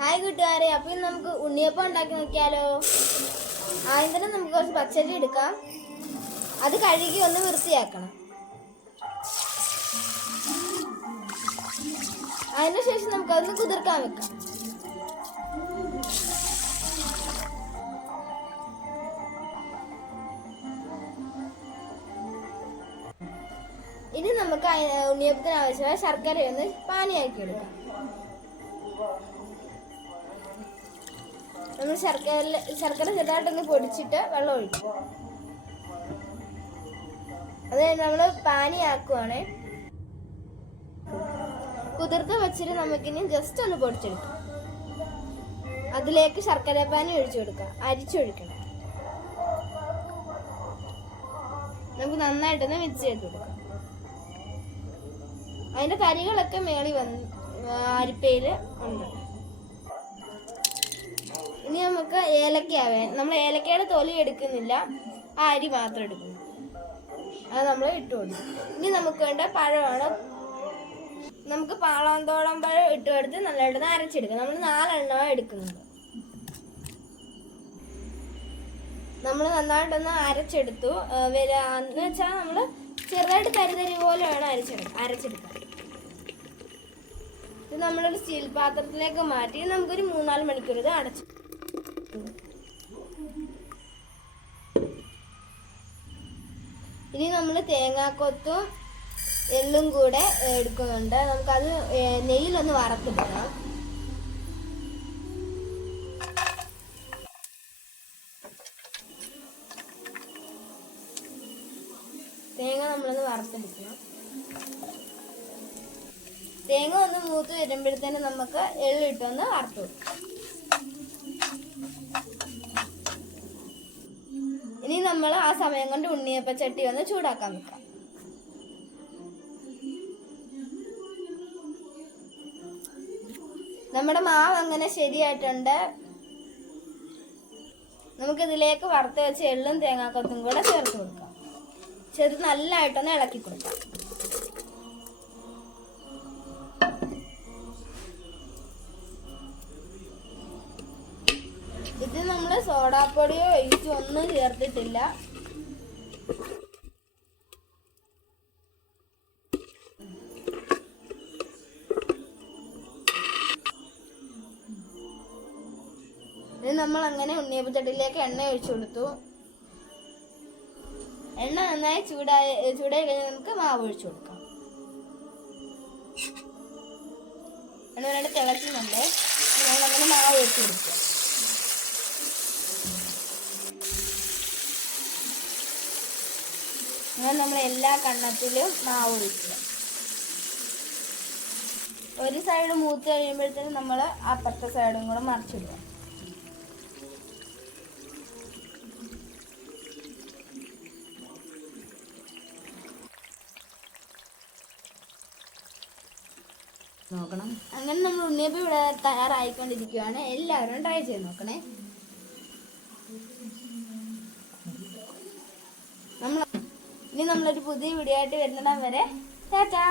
Hi കൂട്ടുകാരെ അപ്പൊ ഇന്ന് നമുക്ക് ഉണ്ണിയപ്പം ഉണ്ടാക്കി നോക്കിയാലോ? ആദ്യം തന്നെ നമുക്ക് കുറച്ച് പച്ചരി എടുക്കാം. അത് കഴുകി ഒന്ന് വൃത്തിയാക്കണം. അതിനുശേഷം നമുക്ക് അതൊന്ന് കുതിർക്കാൻ വെക്കാം. ഇനി നമുക്ക് ഉണ്ണിയപ്പത്തിന് ആവശ്യമായ ശർക്കര ഒന്ന് പാനിയാക്കി എടുക്കാം. നമ്മൾ ശർക്കര ശർക്കര ചെറുതായിട്ടൊന്ന് പൊടിച്ചിട്ട് വെള്ളം ഒഴിക്കും. അത് നമ്മൾ പാനിയാക്കുവാണ്. കുതിർത്ത് വെച്ചിട്ട് നമുക്കിനി ജസ്റ്റ് ഒന്ന് പൊടിച്ചെടുക്കാം. അതിലേക്ക് ശർക്കര പാനി ഒഴിച്ചു കൊടുക്കാം. അരിച്ചൊഴിക്കണം. നമുക്ക് നന്നായിട്ടൊന്ന് മിക്സ് ചെയ്ത് കൊടുക്കാം. അതിന്റെ തരികളൊക്കെ മേളി വന്ന് അരിപ്പയിൽ ഉണ്ട്. ഇനി നമുക്ക് ഏലക്കയാവേ. നമ്മൾ ഏലക്കയുടെ തൊലി എടുക്കുന്നില്ല. ആ അരി മാത്രം എടുക്കുന്നു. അത് നമ്മൾ ഇട്ട് കൊടുക്കും ഇനി നമുക്ക് വേണ്ട പഴമാണ്. നമുക്ക് പാളാന്തോളം പഴം ഇട്ട് കൊടുത്ത് നല്ലതായിട്ട് അരച്ചെടുക്കാം. നമ്മൾ നാലെണ്ണമാണ് എടുക്കുന്നത്. നമ്മൾ നന്നായിട്ടൊന്ന് അരച്ചെടുത്തു. എന്ന് വെച്ചാൽ നമ്മൾ ചെറുതായിട്ട് തരിതരി പോലെ വേണം അരച്ചെടുക്കാം അരച്ചെടുക്കാൻ. ഇത് നമ്മളൊരു സ്റ്റീൽ പാത്രത്തിലേക്ക് മാറ്റി നമുക്കൊരു മൂന്നാൽ മണിക്കൂർ ഇത് അടച്ചു ഇനി നമ്മൾ തേങ്ങാക്കൊത്തും എള്ളും കൂടെ എടുക്കുന്നുണ്ട്. നമുക്കത് നെയ്യിലൊന്ന് വറുത്തെടുക്കണം തേങ്ങ നമ്മളൊന്ന് വറുത്തെടുക്കണം. തേങ്ങ ഒന്ന് മൂത്ത് വരുമ്പോഴത്തേനും നമുക്ക് എള്ളിട്ടൊന്ന് വറുത്ത് കൊടുക്കാം ഇനി നമ്മൾ ആ സമയം കൊണ്ട് ഉണ്ണിയപ്പ ചട്ടി ഒന്ന് ചൂടാക്കാൻ വെക്കാം. നമ്മുടെ മാവ് അങ്ങനെ ശരിയായിട്ടുണ്ട്. നമുക്ക് ഇതിലേക്ക് വറുത്ത് വെച്ച് എള്ളും തേങ്ങാക്കൊത്തും കൂടെ ചേർത്ത് കൊടുക്കാം. ചെറുത് നല്ലതായിട്ടൊന്ന് ഇളക്കി കൊടുക്കാം. ഇത് നമ്മൾ സോഡാപ്പൊടിയോ ഒഴിച്ചോ ഒന്നും ചേർത്തിട്ടില്ല. ഇനി നമ്മൾ അങ്ങനെ ഉണ്ണിയപ്പച്ചട്ടിയിലേക്ക് എണ്ണ ഒഴിച്ചു കൊടുത്തു. എണ്ണ നന്നായി ചൂടായി ചൂടായി കഴിഞ്ഞാൽ നമുക്ക് മാവ് ഒഴിച്ചു കൊടുക്കാം. എണ്ണ രണ്ട് തിളച്ചുന്നുണ്ട് അങ്ങനെ മാവ് ഒഴിച്ചു കൊടുക്കുക അങ്ങനെ നമ്മൾ എല്ലാ കണ്ണത്തിലും മാവ് ഒഴിക്കുക. ഒരു സൈഡ് മൂത്ത് കഴിയുമ്പോഴത്തേനും നമ്മൾ അപ്പുറത്തെ സൈഡും കൂടെ മറിച്ചിടുക. നോക്കണം. അങ്ങനെ നമ്മൾ ഉണ്ണിയപ്പം ഇവിടെ തയ്യാറായിക്കൊണ്ടിരിക്കുകയാണ്. എല്ലാവരും ട്രൈ ചെയ്ത് നോക്കണേ. നമ്മൾ ഇനി നമ്മളൊരു പുതിയ വീഡിയോ ആയിട്ട് വരുന്നിടം വരെ ടാറ്റാ.